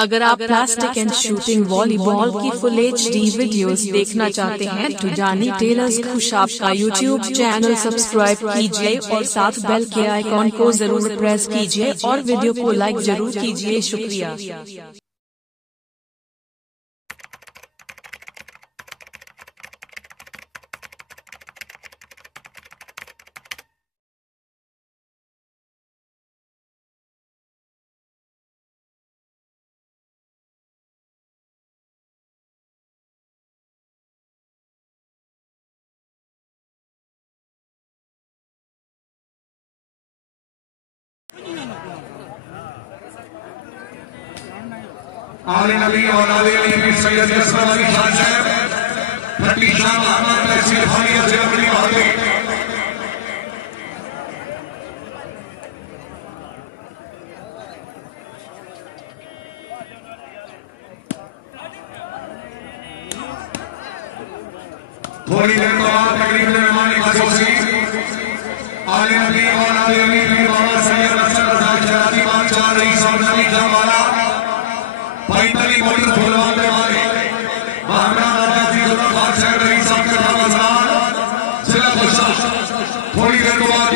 अगर आप plastic and shooting volleyball की फुल HD वीडियोस देखना चाहते हैं तो जानी टेलर्स खुशाब का यूट्यूब चैनल सब्सक्राइब कीजिए और साथ बेल के आइकॉन को जरूर प्रेस कीजिए और वीडियो को लाइक जरूर कीजिए। शुक्रिया। आले नबी औलादे अली सैयद असलम अली खान साहब फटी शाह अहमद तहसील खानिया से अपनी बहादुरी थोड़ी देर बाद तकरीबन मेहमान खासूसी आले नबी औलादे अली बाबा सैयद असलम रजा शराफी बादशाह रईस और नबी जमाला पैतली मोटर फुलवाने वाले महमना बाबा जी गुलाम खान साहब रईस साहब का नमस्कार जिला खुशा थोड़ी देर बाद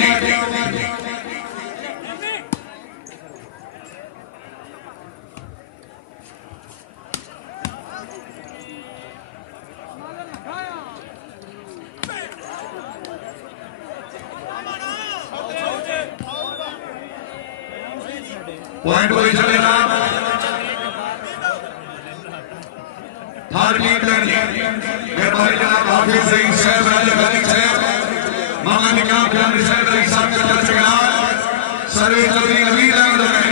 पॉइंट वही चलेगा हर टीम लड़नी मेहरबानी जनाब हाफिज सईद साहब राजा गालिब साहब मामा निकाम खान साहब रईस साहब का दर्शक सर्वे जल्दी नबी राउंड में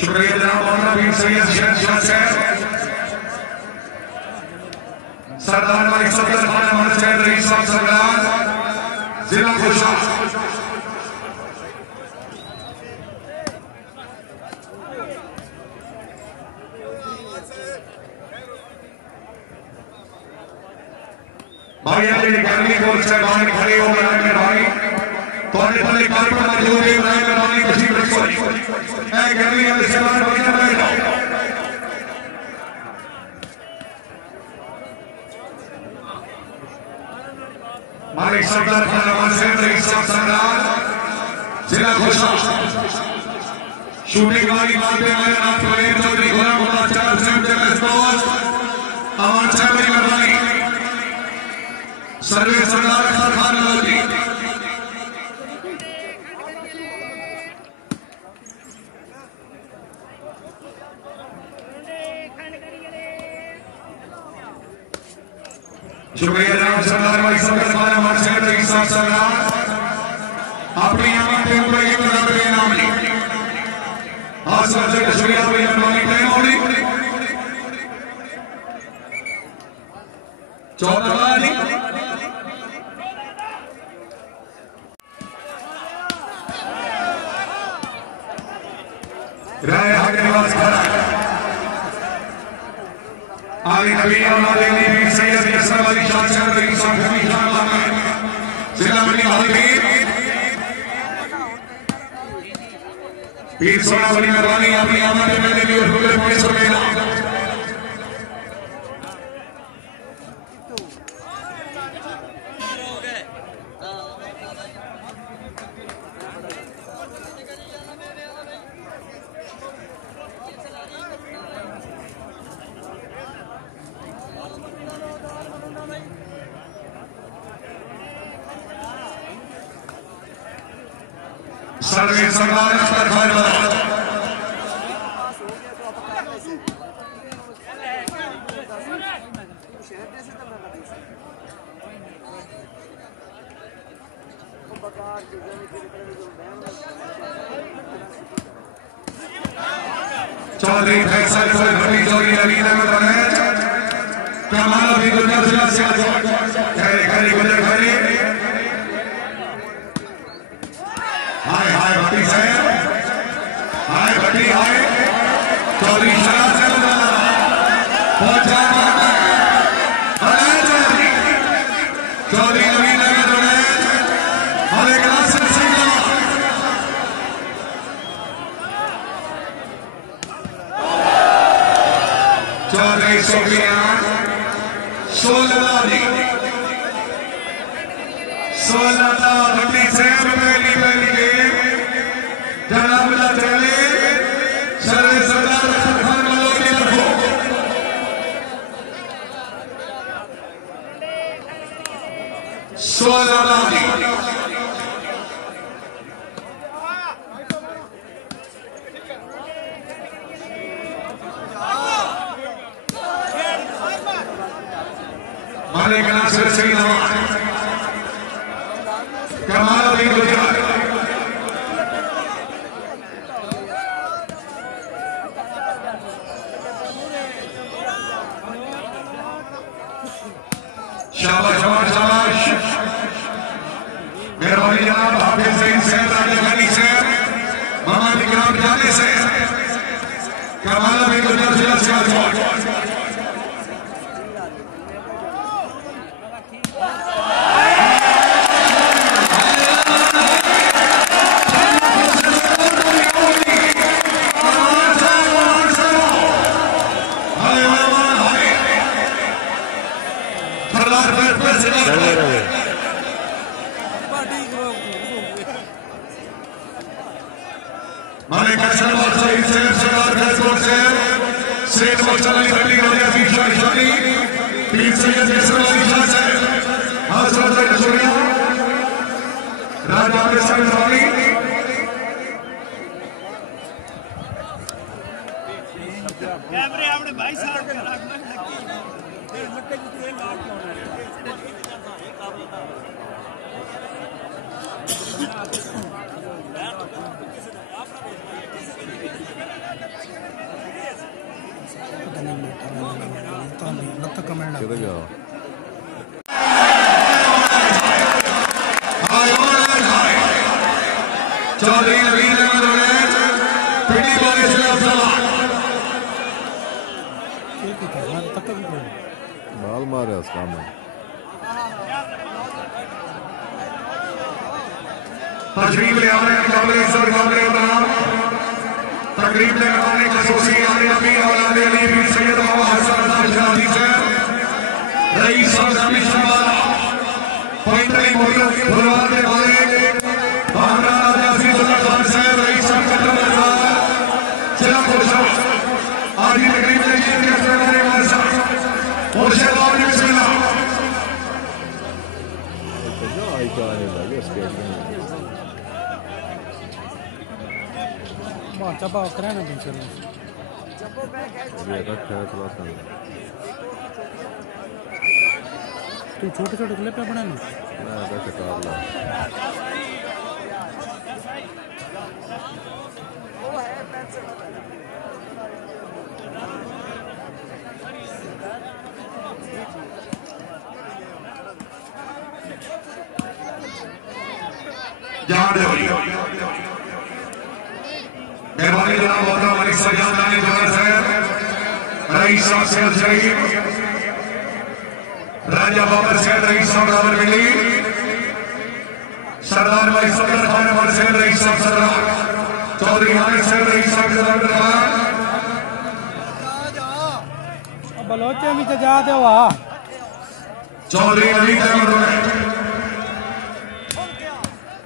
शुक्रिया जनाब मौलाना पीर सैयद शहनशाह साहब सरदार मलिक सफदर खान अहमद साहब रईस साहब सरकार जिला खुशा भाई अपने गर्मी को साहबान खड़े हो गए मेरे भाई तोड़े पल्ले कार पर मौजूद है मेरे भाई तशरीफ रखो मैं गर्मी वाले साहबान बगैर बैठ जाओ मालिक सरदार खान अहमद साहब रईस साहब सरकार जिला खुशा शूटिंग वाली बात पे मेरा नाम फरीद चौधरी गुलाम अल्लाह चार साहब जगह दोस्त अमान साहब की मेहरबानी सर्वे सरदार खान लोधी शुक्रिया जनाब सरदार मलिक सफदर खान अहमद साहब रईस साहब सरकार अपनी आमद के ऊपर एक हजार रुपये इनाम ली हासिल से शुक्रिया भाई मेहरबानी टाइम होगी चौथा वाली राय आगे निवास खड़ा आली नबी औलादे अली सैयद असलम अली खान साहब रईस साहब फटी शाह जिला अपनी बहादुरी पीर सोना बड़ी मेहरबानी अपनी आमद में मैंने भी रुपये पौने सौ लेना सर्वे सरदार अख्तर खान चौधरी फैसल फटी चौधरी अली अहमद कमाल अभी गुजर जिला से खड़े खड़े गुजर खड़े हाय हाय भट्टी साहब हाय भट्टी हाय चौधरी शराब से पहुंचा चौधरी नवीन नगर हमारे क्लास से चौधरी सुफियान 16 से पहली के जनाब चले सरदार अशरफ खान मलोक की तरफों 16 मालिक नासिर सिंह नवाज कमाल गुजरात शाबाश शाबाश शाबाश मेहरबानी जनाब हाफिज सईद साहब राजा गानी साहब मोहम्मद इकराम जाने से कमाल गुजरात जिला सियालकोट मालिक अशरफ और सईद साहब सरदार फैजपुर साहब सेठ मोहम्मद अली खट्टी वाले अजीज शाह शादी पीर सैयद यसर अली शाह साहब हजरत शुक्रिया राजा साहब वाली कैमरे आपने भाई साहब चौधरी नवीन पीटी वाले बाल मारे उस काम में तशरीफ ले आने काबिल सर काबिल इनाम तकरीब में आने खसूसी आने नबी औलाद अली पीर सैयद बाबा हसन रजा शादी से रईस साहब शमाला पॉइंटरी मोरियो फुलवार के वाले हमरा राजा अजीजुल्लाह खान साहब रईस साहब कदम रजा चला कोशा आज की तकरीब में ये के सरदार हमारे साथ मुर्शिद बाबू बिस्मिल्लाह जो आई का आने लगे उसके बहुत चपा कराना पीछे ये रखा है थोड़ा सा तू छोटे छोटे क्लिप पे बनाना मैं ऐसा कर ला मेहरबानी जनाब मोहतरम अली सज्जाद नानी जोहर साहब रईस साहब से शरीफ राजा बाबर साहब रईस साहब रावलपिंडी सरदार भाई सफदर खान अमर साहब रईस साहब सरदार चौधरी हामिद साहब रईस साहब सरदार बलोचे में तो जा दे वहाँ चौधरी अली अहमद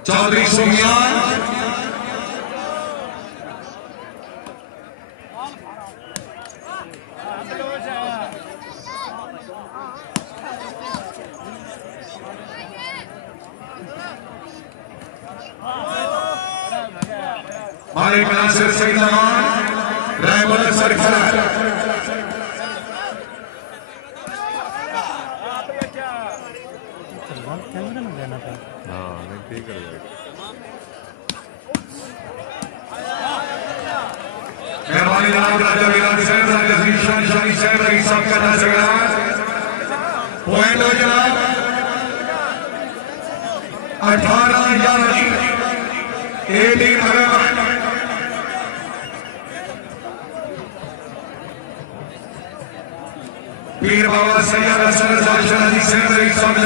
चौधरी सुफियान मालिक नासिर सईद नवाज रहमत सरकार कैमरे में देना था हाँ नहीं ठीक है मेहरबानी जनाब राजा विराज साहब राजा जीशान शाही साहब रईस साहब का नाम पॉइंट हो जनाब 18 पीर बाबा सैयद हसन रजा शादी साहब रईस साहब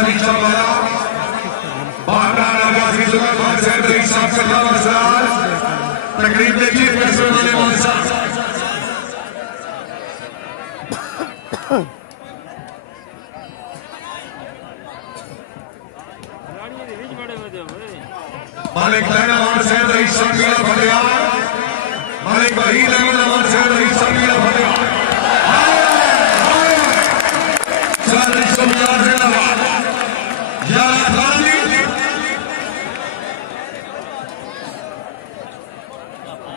तकरीब के चीफ गेस्ट वाले हमारे साथ मालिक लहमान से रईस शकील फरियाद मालिक वहीद लहमान से रईस शकील फरियाद सारी सुल्तान जिंदाबाद या खाली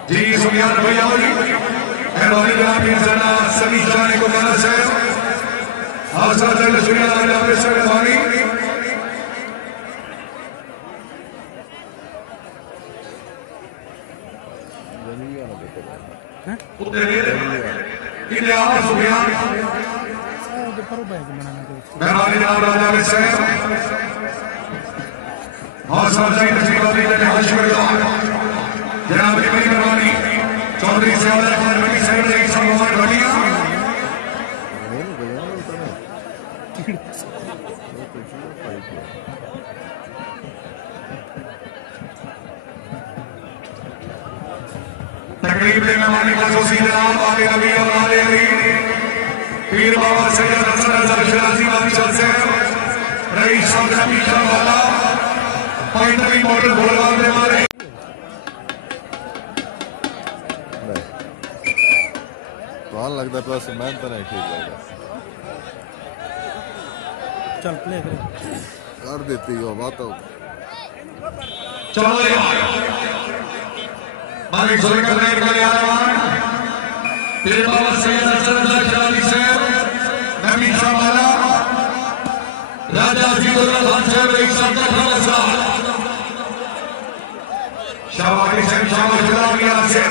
जी सुल्तान भैया मेहरबानी जनाब जना सभी जाने को कहना है आशा जल सुल्तान आपके से मेहरबानी मेहरबानी जनाब राजा में से हौसला जाई तशरीफ ली जनाब हाशिम जनाब की बड़ी मेहरबानी चौधरी सयादा खान बड़ी साहब ने एक सम्मान बढ़िया तकरीब में मेहमानी खसूसी जनाब आले नबी और आले अली पीर बाबा सैयद हसन रजा शराजी माफिशल से रईस साहब नबी शाहवाला पैंतवी मॉडल भोलवाने वाले कौन लगता है प्लस मैं तो नहीं ठीक लगा चल प्ले कर देती हो बात हो चलो यार मालिक सुलेमान ने कर लिया पीर बाबा सैयद हसन रजा शराजी से नबी शाहवाला राजा अजीजुल्लाह खान साहब रईस साहब का खालसा शाबाश शाबाश गुलामिया से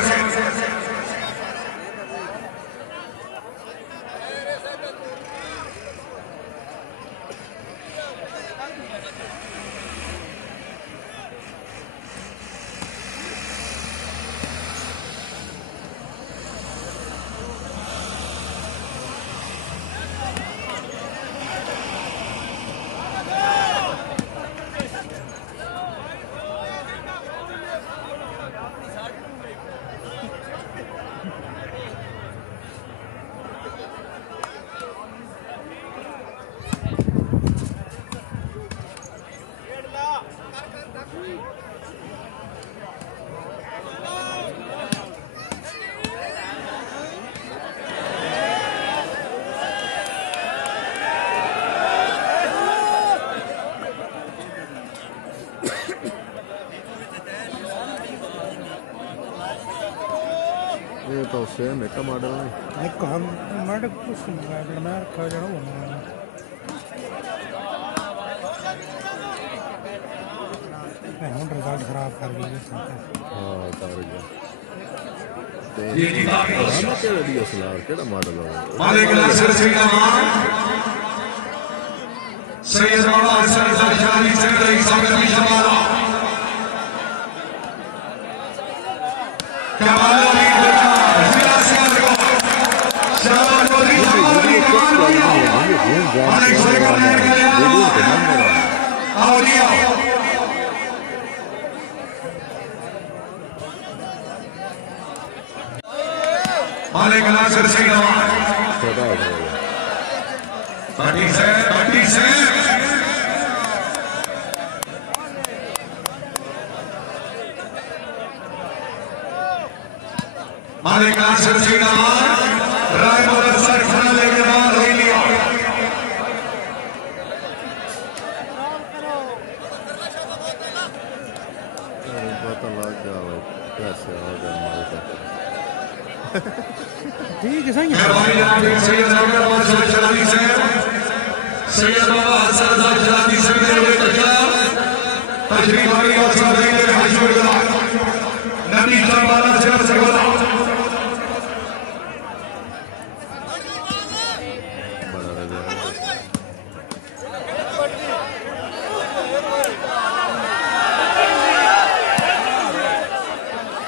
ये तो सेम है टमाटर में एक हम मर्ड कुछ नहीं मैं खा जाना वो हम रिजल्ट खराब कर दिए हां कर गया ये जी बात के रेडियो सलार केड़ा मॉडल है मालिक नासिर सिंह अमान सैयद बाबा हसन रजा शराजी से रईस साहब नबी शाहवाला क्या बात है मालिक नासिर सिंह बटी से मालिक नासिर सिंह राय मोहम्मद सर खाना लेके बाहर हो लिया पता लग गया कैसे आ गया मालूम ठीक है सही है सैयद बाबा हसन शराजी से सैयद बाबा हसन रजा शराजी से तशरीफ आली और साथी मेरे हाशिम नबी शाहवाला से सरगोदा बड़ा रजा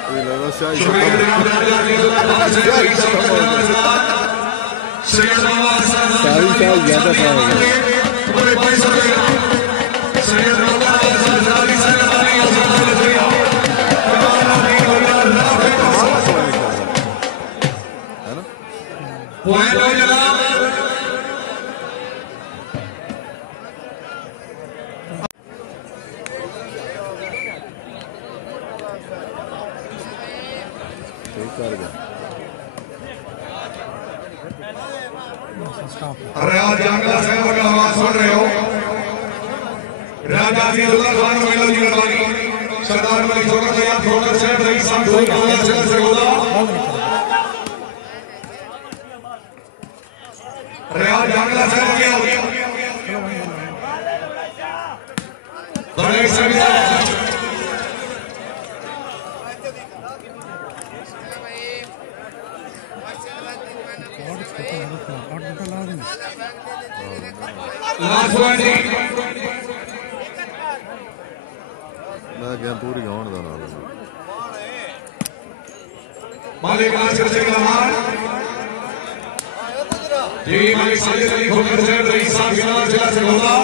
ये लगा शायद ज्यादा था कर गया रियाज जंगला साहब का आवाज सुन रहे हो। राजा जी अल्लाह खान मेला जी लड़वानी सरदार मलिक जोकर तैयार ठोकर साहब रईस साहब ढोल काला शहर से बोला रियाज जंगला साहब क्या हो गया बड़े संविधान मैं क्या पूरी गाँव का नाम मालिक नासिर सिंह लमान जी मालिक सैयद अली खोकर साहब रईस साहब जिला से बोला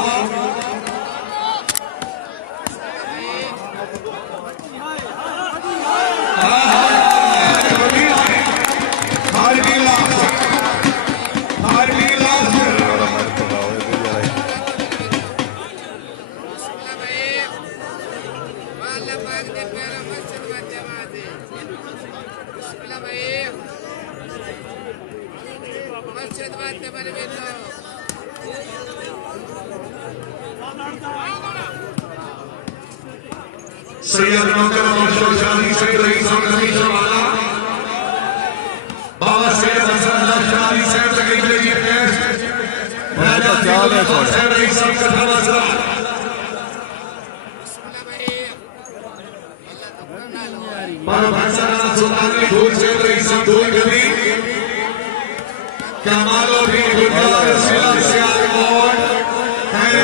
सैयद नौकर माशर शादी सैयद रईस और नबी शवाला बाबा सैयद हसन अल्लाह शादी सैयद तकरीब ले जी कैश राजा सैयद रईस और कथा मसला बाबा हसन सुल्तान ने ढोल सैयद रईस और ढोल गली कमालो भी गुलजार सिला से और खैर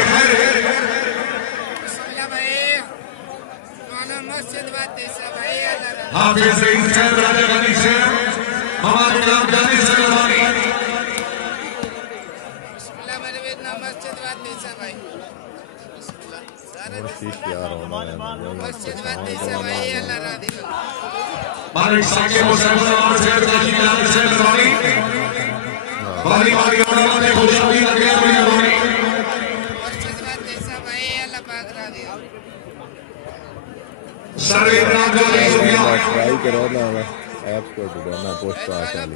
हाफिज सईद साहब राजा गनी साहब हमारे नाम जाने से लड़वानी मालिक साकिब हुसैन और साहब काशी नाम से लड़वानी बाली बाली और ने खुशबू लगे हुए लड़वानी सरे राजा ने ट्राई करो ना ऐप को दबाना पोस्ट आ चली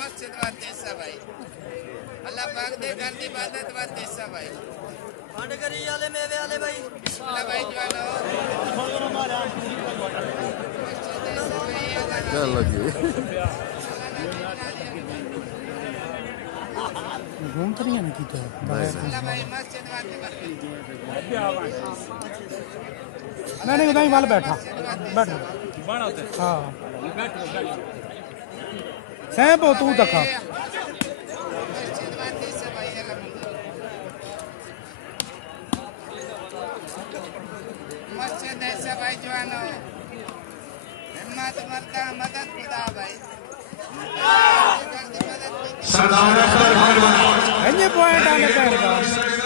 मस्जिद वाते सब भाई अल्लाह पाक दे घर दी इबादत वाते सब भाई पांड करी वाले मेवे वाले भाई अल्लाह भाई जानो क्या लगी घूम तो नहीं है ना की तो अल्लाह भाई मस्जिद वाते नहीं उधर ही वाल बैठा बैठ हाँ सैब तू दखा मस्जिद ऐसा भाई जवानो हिम्मत मरता मदद खुदा भाई सरदार अख्तर खान पॉइंट आने का